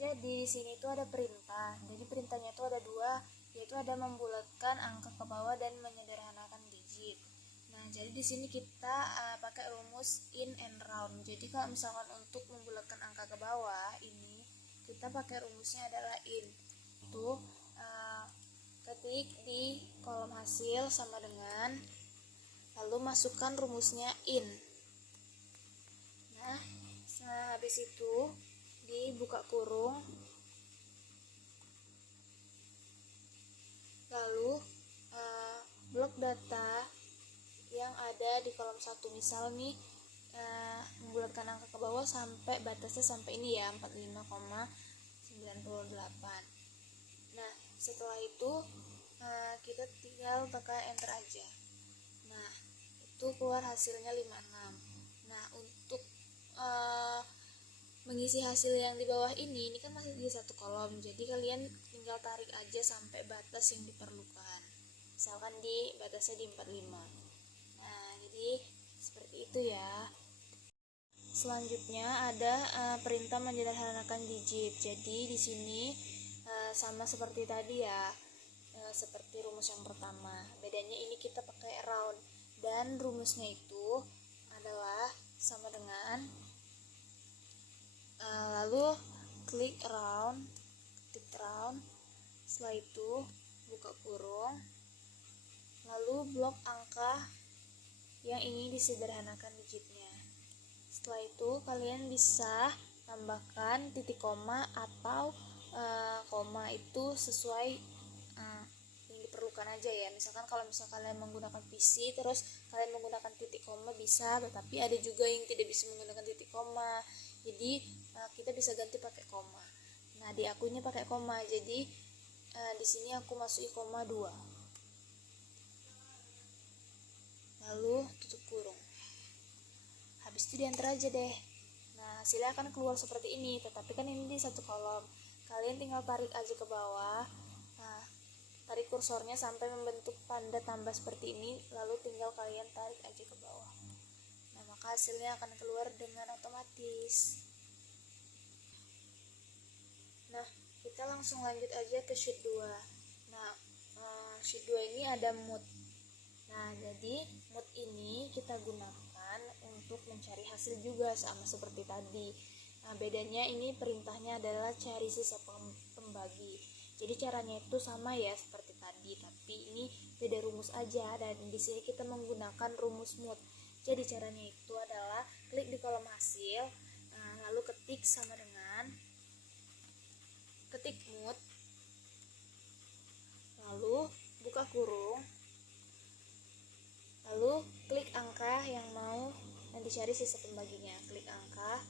Jadi di sini tuh ada perintah. Jadi perintahnya itu ada dua, yaitu ada membulatkan angka ke bawah dan menyederhanakan digit. Nah, jadi di sini kita pakai rumus in and round. Jadi kalau misalkan untuk membulatkan angka ke bawah ini kita pakai rumusnya adalah in. Itu ketik di kolom hasil sama dengan, lalu masukkan rumusnya in. Nah, habis itu dibuka kurung, lalu blok data yang ada di kolom 1, misal nih membulatkan angka ke bawah sampai batasnya sampai ini ya, 45,98. Nah, setelah itu kita tinggal tekan enter aja. Nah, itu keluar hasilnya 56. Nah, untuk mengisi hasil yang di bawah ini kan masih di satu kolom, jadi kalian tinggal tarik aja sampai batas yang diperlukan, misalkan di batasnya di 45. Nah, jadi seperti itu ya. Selanjutnya ada perintah menyederhanakan digit. Jadi di sini sama seperti tadi ya, seperti rumus yang pertama, bedanya ini kita pakai round, dan rumusnya itu adalah sama dengan lalu klik round, setelah itu buka kurung, lalu blok angka yang ingin disederhanakan digitnya. Setelah itu kalian bisa tambahkan titik koma atau koma, itu sesuai yang diperlukan aja ya. Misalkan kalau kalian menggunakan PC terus kalian menggunakan titik koma bisa, tetapi ada juga yang tidak bisa menggunakan titik koma. Jadi kita bisa ganti pakai koma. Nah, di akunya pakai koma, jadi di sini aku masuki koma 2. Lalu tutup kurung. Habis itu dienter aja deh. Nah, hasilnya akan keluar seperti ini, tetapi kan ini di satu kolom. Kalian tinggal tarik aja ke bawah. Nah, tarik kursornya sampai membentuk tanda tambah seperti ini, lalu tinggal kalian tarik aja ke bawah. Nah, maka hasilnya akan keluar dengan otomatis. Nah, kita langsung lanjut aja ke sheet 2. Nah, sheet 2 ini ada mood. Nah, jadi mood ini kita gunakan untuk mencari hasil juga sama seperti tadi. Nah, bedanya ini perintahnya adalah cari sisa pembagi. Jadi caranya itu sama ya seperti tadi, tapi ini beda rumus aja, dan di sini kita menggunakan rumus mood. Jadi caranya itu adalah klik di kolom hasil, lalu ketik sama dengan ketik mood, lalu buka kurung, lalu klik angka yang mau dicari sisa pembaginya, klik angka.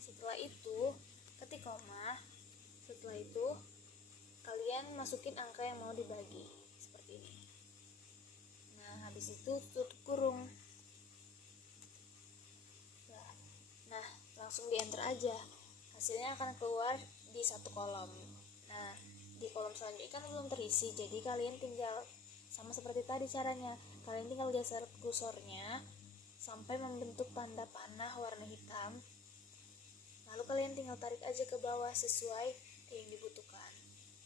Setelah itu ketik koma. Setelah itu kalian masukin angka yang mau dibagi seperti ini. Nah, habis itu tutup kurung. Nah, langsung di enter aja. Hasilnya akan keluar di satu kolom. Nah, di kolom selanjutnya kan belum terisi, jadi kalian tinggal sama seperti tadi caranya. Kalian tinggal geser kursornya sampai membentuk tanda panah warna hitam. Lalu kalian tinggal tarik aja ke bawah sesuai yang dibutuhkan.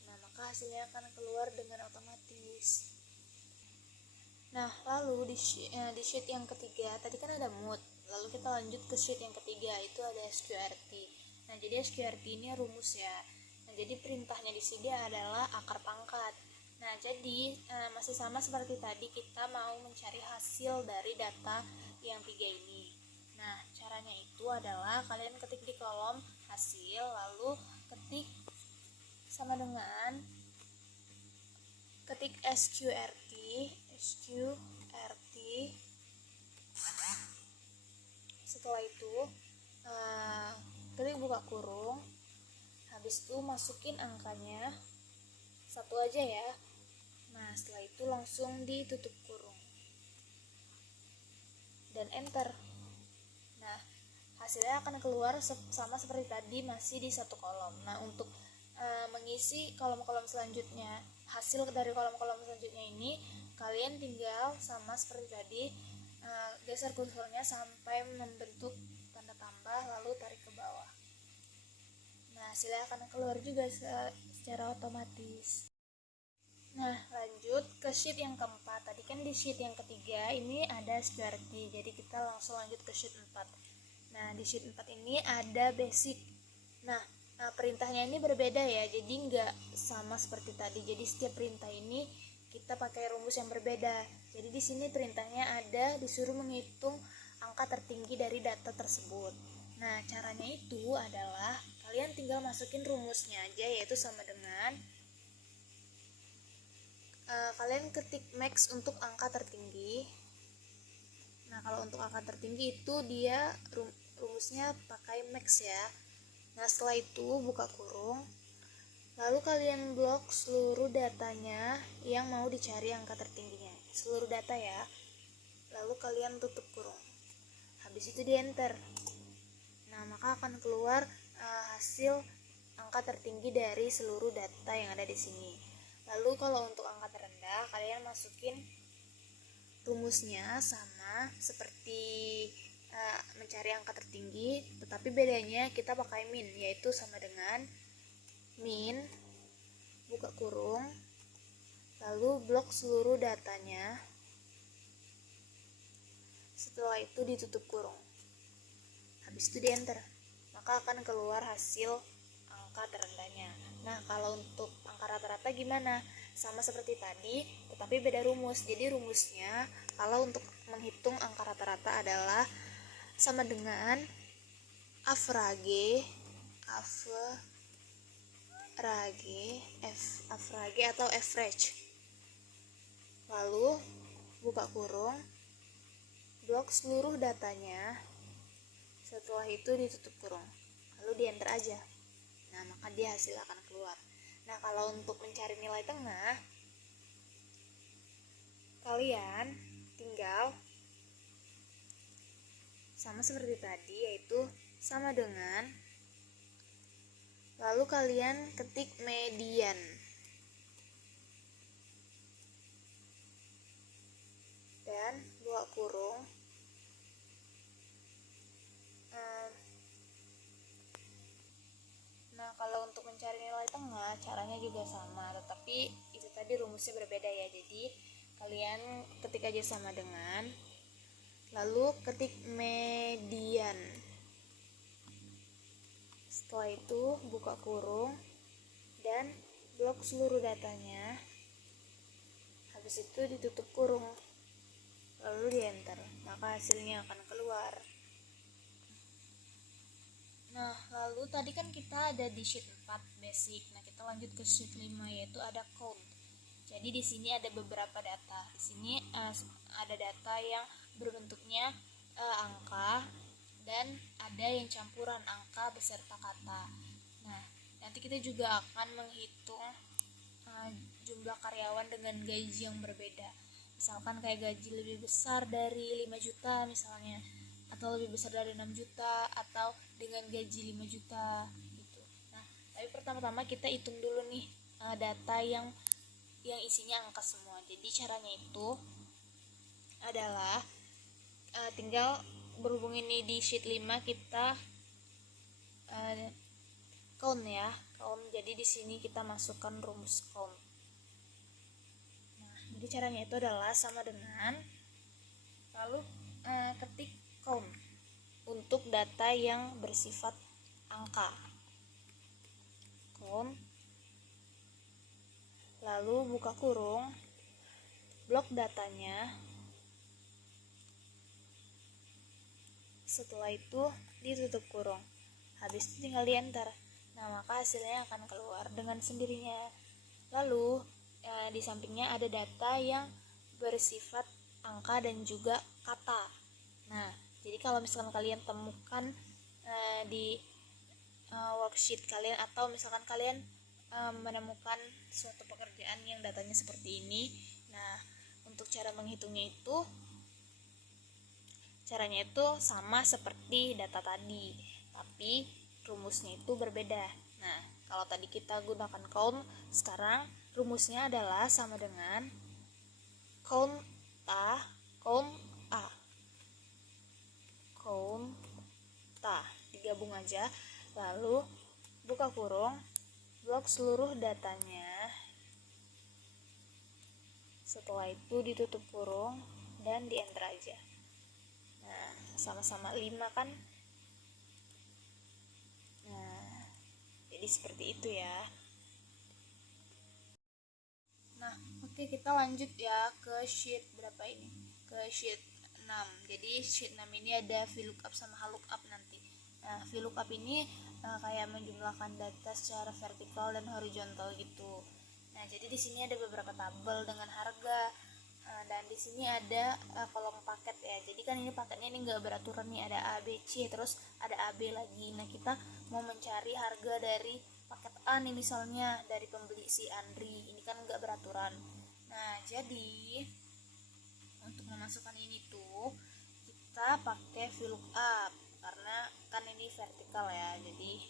Nah, maka hasilnya akan keluar dengan otomatis. Nah, lalu di sheet yang ketiga tadi kan ada mood. Lalu kita lanjut ke sheet yang ketiga, itu ada SQRT. Nah, jadi SQRT ini rumus ya. Nah, jadi perintahnya di sini adalah akar pangkat. Nah, jadi masih sama seperti tadi, kita mau mencari hasil dari data yang 3 ini. Nah, caranya itu adalah kalian ketik di kolom hasil, lalu ketik sama dengan ketik SQRT. Setelah itu klik buka kurung. Habis itu masukin angkanya satu aja ya. Nah, setelah itu langsung ditutup kurung dan enter. Nah, hasilnya akan keluar sama seperti tadi, masih di satu kolom. Nah, untuk mengisi kolom-kolom selanjutnya, hasil dari kolom-kolom selanjutnya ini kalian tinggal sama seperti tadi, geser kursornya sampai membentuk tanda tambah, lalu tarik ke bawah. Nah, hasilnya akan keluar juga secara otomatis. Nah, lanjut ke sheet yang keempat. Tadi kan di sheet yang ketiga ini ada squarity, jadi kita langsung lanjut ke sheet 4. Nah, di sheet 4 ini ada basic. Nah, perintahnya ini berbeda ya, jadi nggak sama seperti tadi. Jadi setiap perintah ini kita pakai rumus yang berbeda. Jadi di sini perintahnya ada disuruh menghitung angka tertinggi dari data tersebut. Nah, caranya itu adalah kalian tinggal masukin rumusnya aja, yaitu sama dengan kalian ketik max untuk angka tertinggi. Nah, kalau untuk angka tertinggi itu dia rumusnya pakai max ya. Nah, setelah itu buka kurung, lalu kalian blok seluruh datanya yang mau dicari angka tertingginya, seluruh data ya. Lalu kalian tutup kurung. Habis itu di enter. Nah, maka akan keluar hasil angka tertinggi dari seluruh data yang ada di sini. Lalu kalau untuk angka terendah, kalian masukin rumusnya sama seperti mencari angka tertinggi, tetapi bedanya kita pakai min, yaitu sama dengan min, buka kurung, lalu blok seluruh datanya, setelah itu ditutup kurung, habis itu di enter, maka akan keluar hasil angka terendahnya. Nah, kalau untuk angka rata-rata gimana? Sama seperti tadi, tetapi beda rumus. Jadi rumusnya kalau untuk menghitung angka rata-rata adalah sama dengan average atau average. Lalu buka kurung, blok seluruh datanya, setelah itu ditutup kurung, lalu di enter aja. Nah, maka dia hasil akan keluar. Nah, kalau untuk mencari nilai tengah, kalian tinggal sama seperti tadi, yaitu sama dengan, lalu kalian ketik median. Dan buka kurung. Nah, kalau untuk mencari nilai tengah, caranya juga sama, tetapi itu tadi rumusnya berbeda ya. Jadi, kalian ketik aja sama dengan, lalu ketik median. Setelah itu, buka kurung, dan blok seluruh datanya. Habis itu ditutup kurung, lalu di enter, maka hasilnya akan keluar. Nah, lalu tadi kan kita ada di sheet 4 basic. Nah, kita lanjut ke sheet 5, yaitu ada count. Jadi di sini ada beberapa data. Di sini ada data yang berbentuknya angka, dan ada yang campuran angka beserta kata. Nah, nanti kita juga akan menghitung jumlah karyawan dengan gaji yang berbeda. Misalkan kayak gaji lebih besar dari 5 juta misalnya, atau lebih besar dari 6 juta, atau dengan gaji 5 juta gitu. Nah, tapi pertama-tama kita hitung dulu nih data yang isinya angka semua. Jadi caranya itu adalah tinggal berhubung ini di sheet 5 kita count ya, count. Jadi di sini kita masukkan rumus count. Nah, jadi caranya itu adalah sama dengan, lalu ketik count untuk data yang bersifat angka. Count, lalu buka kurung, blok datanya, setelah itu ditutup kurung, habis itu tinggal di enter. Nah, maka hasilnya akan keluar dengan sendirinya. Lalu di sampingnya ada data yang bersifat angka dan juga kata. Nah, jadi kalau misalkan kalian temukan di worksheet kalian, atau misalkan kalian menemukan suatu pekerjaan yang datanya seperti ini, nah untuk cara menghitungnya itu caranya itu sama seperti data tadi, tapi rumusnya itu berbeda. Nah, kalau tadi kita gunakan count, sekarang rumusnya adalah sama dengan count A, digabung aja, lalu buka kurung, blok seluruh datanya. Setelah itu ditutup kurung dan di enter aja. Nah, sama-sama 5 kan. Nah, jadi seperti itu ya. Nah, oke, kita lanjut ya ke sheet berapa ini? Ke sheet 6. Jadi sheet 6 ini ada VLOOKUP sama HLOOKUP nanti. Nah, VLOOKUP ini kayak menjumlahkan data secara vertikal dan horizontal gitu. Nah, jadi di sini ada beberapa tabel dengan harga. Dan di sini ada kolom paket ya. Jadi kan ini paketnya ini enggak beraturan nih, ada A, B, C, terus ada AB lagi. Nah, kita mau mencari harga dari paket A nih misalnya, dari pembeli si Andri. Ini kan enggak beraturan. Nah, jadi untuk memasukkan ini tuh kita pakai VLOOKUP karena kan ini vertikal ya. Jadi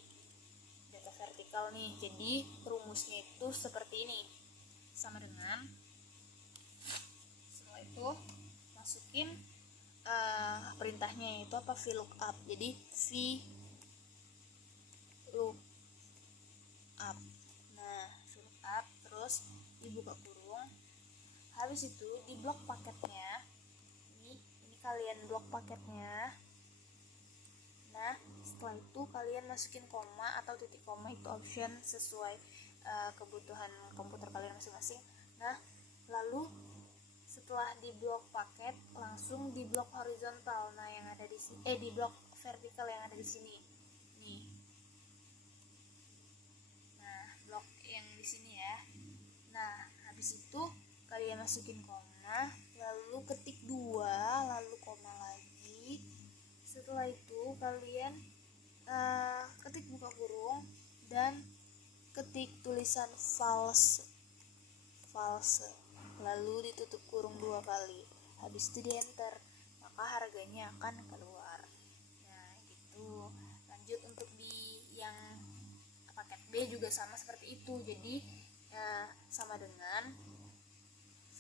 data vertikal nih. Jadi rumusnya itu seperti ini. Sama dengan itu masukin perintahnya itu apa, VLOOKUP. Jadi VLOOKUP. Nah, VLOOKUP terus dibuka kurung. Habis itu di blok paketnya. Ini kalian blok paketnya. Nah, setelah itu kalian masukin koma atau titik koma, itu option sesuai kebutuhan komputer kalian masing-masing. Nah, lalu setelah di blok paket langsung di blok horizontal. Nah, yang ada di sini di blok vertikal yang ada di sini nih. Nah, blok yang di sini ya. Nah, habis itu kalian masukin koma, lalu ketik 2, lalu koma lagi. Setelah itu kalian ketik buka kurung dan ketik tulisan false, lalu ditutup kurung 2 kali. Habis itu di enter, maka harganya akan keluar. Nah, gitu. Lanjut untuk di yang paket B juga sama seperti itu. Jadi sama dengan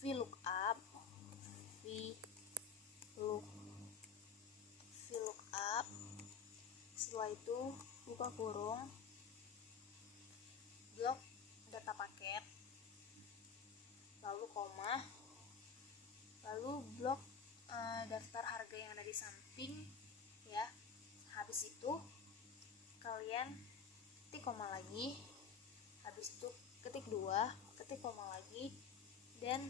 VLOOKUP setelah itu buka kurung, blok data paket, lalu koma, lalu blok daftar harga yang ada di samping ya. Habis itu kalian ketik koma lagi, habis itu ketik 2, ketik koma lagi, dan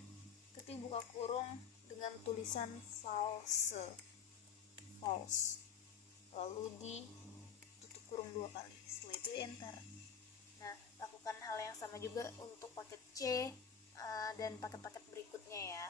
ketik buka kurung dengan tulisan false, lalu ditutup kurung 2 kali. Setelah itu enter. Nah, lakukan hal yang sama juga untuk paket C dan paket-paket berikutnya ya.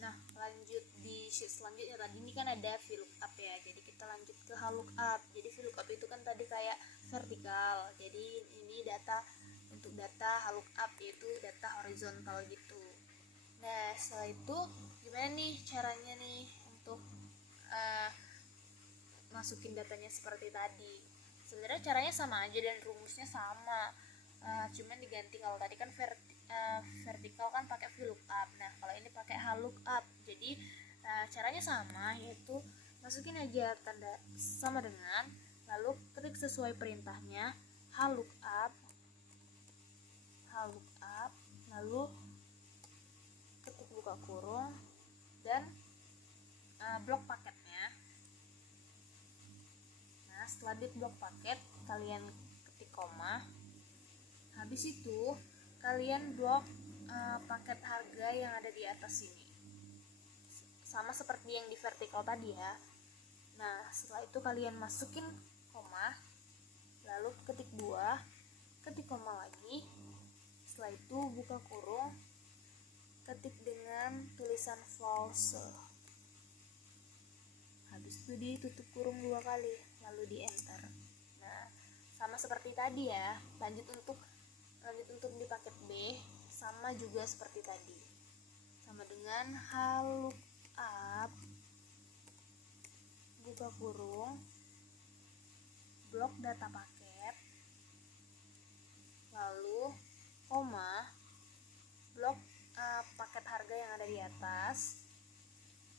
Nah, lanjut di sheet selanjutnya. Tadi ini kan ada VLOOKUP ya, jadi kita lanjut ke HLOOKUP. Jadi VLOOKUP itu kan tadi kayak vertikal, jadi ini data untuk data HLOOKUP yaitu data horizontal gitu. Nah, setelah itu gimana nih caranya nih untuk masukin datanya seperti tadi? Sebenarnya caranya sama aja dan rumusnya sama, cuman diganti. Kalau tadi kan vertikal kan pakai VLOOKUP. Nah, kalau ini pakai HLOOKUP. Jadi caranya sama, yaitu masukin aja tanda sama dengan, lalu ketik sesuai perintahnya HLOOKUP, lalu ketik buka kurung dan blok paketnya. Nah, setelah di blok paket kalian ketik koma. Habis itu kalian blok paket harga yang ada di atas sini, sama seperti yang di vertikal tadi ya. Nah, setelah itu kalian masukin koma, lalu ketik 2, ketik koma lagi. Setelah itu buka kurung, ketik dengan tulisan false. Habis itu ditutup kurung 2 kali, lalu di enter. Nah, sama seperti tadi ya. Lanjut untuk di paket B, sama juga seperti tadi. Sama dengan HLOOKUP, buka kurung, blok data paket, lalu koma, blok paket harga yang ada di atas.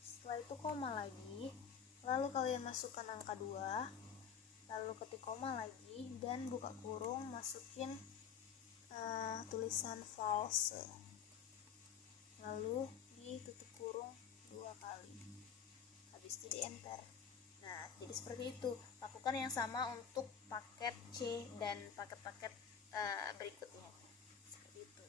Setelah itu koma lagi, lalu kalian masukkan angka 2, lalu ketik koma lagi dan buka kurung, masukin tulisan false, lalu ditutup kurung 2 kali, habis itu di enter. Nah, jadi seperti itu. Lakukan yang sama untuk paket C dan paket-paket berikutnya, seperti itu.